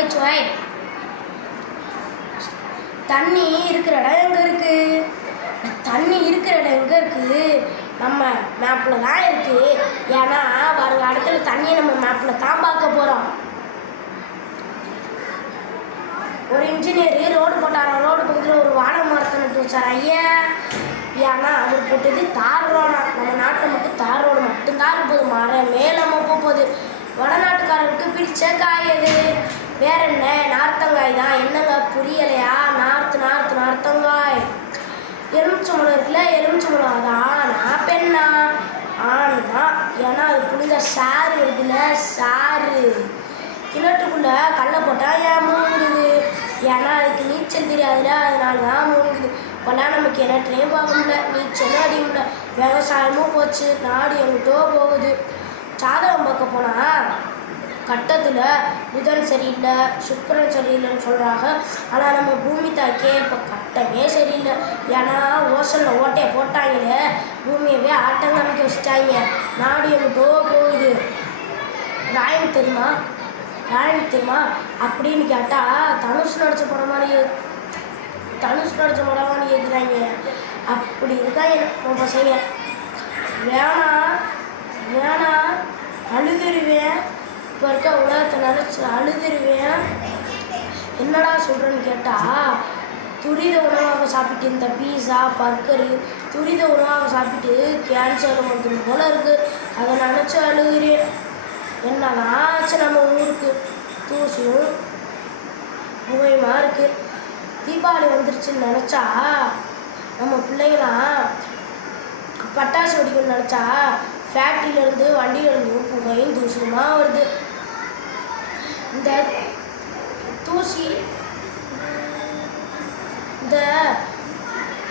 நகைச்சுவை. தண்ணி இருக்கிற இடம் எங்கே இருக்குது? தண்ணி இருக்கிற இடம் எங்கே இருக்குது? நம்ம மேப்பில் தான் இருக்குது. ஏன்னா வருங்காலத்தில் தண்ணியை நம்ம மேப்பில் தான் பார்க்க போகிறோம். ஒரு இன்ஜினியர் ரோடு போட்டாராம். ரோடு பக்கத்தில் ஒரு வாழை மரத்தை நட்டு வச்சார். ஐயா, ஏன்னா அவர் போட்டது தார் ரோடா. நம்ம நாட்டில் மட்டும் தார் ரோடு மட்டும்தான் இருப்பது. மரமே நம்ம போகுது. வடநாட்டுக்காரருக்கு பிடிச்ச காய் எது? வேற என்ன? நார்த்தங்காய் தான். என்னங்க புரியலையா? நார்த்தங்காய். எலுமிச்சம்பழம் இருக்குல்ல, எலுமிச்சம்பழம் அதான் நான் பெண்ணா ஆனா. ஏன்னா அது புரிஞ்ச சாறு இருக்குல்ல, சாறு. கிணற்றுக்குள்ளே கல்லை போட்டால் ஏன் மூங்குது? ஏன்னா அதுக்கு நீச்சல் தெரியாதுல்ல, அதனால தான் மூங்குது. இப்போல்லாம் நம்ம கிணற்றுலையும் பார்க்க முடியல, நீச்சலும் அடிக்க முடியல, விவசாயமும் போச்சு, நாடு எங்கிட்டோ போகுது. ஜாதகம் பார்க்க போனால் கட்டத்தில் புதன் சரியில்லை, சுக்கிரன் சரியில்லைன்னு சொல்கிறாங்க. ஆனால் நம்ம பூமி தாக்கே இப்போ கட்டமே சரியில்லை. ஏன்னா ஓசனில் ஓட்டையை போட்டாங்களே, பூமியவே ஆட்டங்காமிக்க வச்சுட்டாங்க. நாடு எங்கிட்டோ போகுது. ராயன் தெரியுமா அப்படின்னு கேட்டால் தனுஷ் நடிச்ச படமானு கேட்குறாங்க. அப்படி இருக்காங்க நம்ம பசங்க. வேணாம் அழுதுருவேன். இப்போ இருக்க உலகத்தை நினச்சி அழுதுருவேன். என்னடா சொல்கிறேன்னு கேட்டால், துரித உணவாக சாப்பிட்டு இந்த பீஸா பர்கரு துரித உணவாக சாப்பிட்டு கேன்சர் வந்துடும் போல இருக்குது. அதை நினச்சி அழுகிறேன். என்னதான் ஆச்சு நம்ம ஊருக்கு? தூசும் முகையுமா இருக்குது. தீபாவளி வந்துருச்சுன்னு நினச்சா நம்ம பிள்ளைங்களாம் பட்டாசு வெடிக்கணும்னு நினச்சா ஃபேக்ட்ரியிலேருந்து வண்டியிலேருந்து புகையும் தூசுமா வருது. இந்த தூசி, இந்த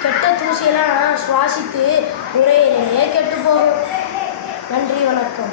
கெட்ட தூசியெல்லாம் சுவாசித்து நுரையீரலே கெட்டு போகும். நன்றி, வணக்கம்.